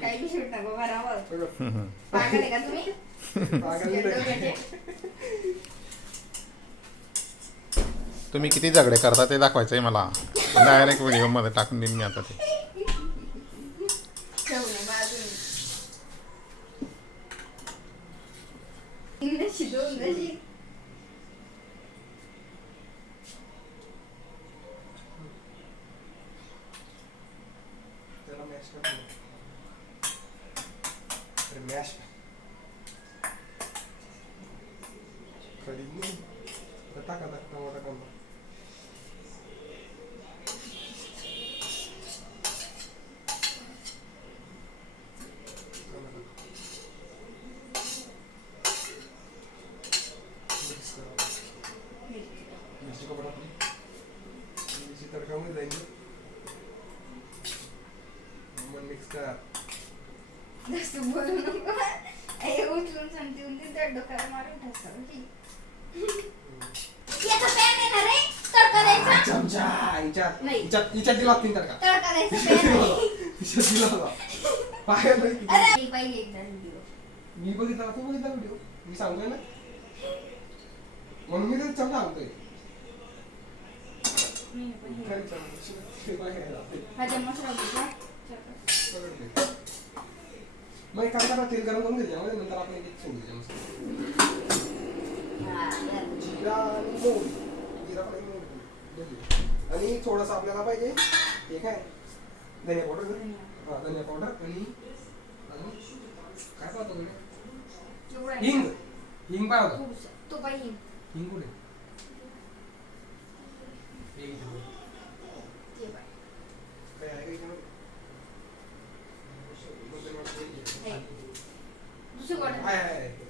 काही बी शूट नको बरोबर. बघ. पागल आहे का तुम्ही? पागल नाही दोघांचे. तुम्ही किती झगडे करता ते दाखवायचंय मला. डायरेक्ट व्हिडिओमध्ये टाकून देईन मी आता ते. ठेवणे बाजूने. इंग्लिश दोन जशी. त्याला मॅश कर. अरे मॅश कधी नाही टाका टमाटा कांदा मिरची कपडा मिरची तडकामध्ये जाईल मग मिक्स करा. जास्त बोलू नको. हे उचलून सांगते उंदी त्या डोक्याला मारून टाकतो. याचा पॅन आहे ना रे? तडका द्यायचा? चमचा हिच्यात नाही. हिच्यात दिला तीन तडका तडका द्यायचा पॅन आहे. हिच्यात दिला होता पाहिलं नाही. अरे मी पाहिजे एकदा व्हिडिओ. मी बघितला तू बघितला व्हिडिओ मी सांगतोय ना म्हणून मी ते चमचा आणतोय. मी पण काय चमचा? ते बाहेर आहे. हा चम्मच लावतो. पकडले. मग एक काम करा तेल गरम करून घ्यायचं यामध्ये नंतर आपण एक एक सोडून द्यायचं मस्त. जिरा आणि मोहरी जिरा आणि मोहरी आणि थोडंसं आपल्याला पाहिजे हे काय धनिया पावडर हां धनिया पावडर आणि अजून काय पाहतो तुम्ही हिंग हिंग पाहिजे तो पाहिजे. हिंग कुठे हिंग ते पाहिजे. काय आहे का दुसरं आहे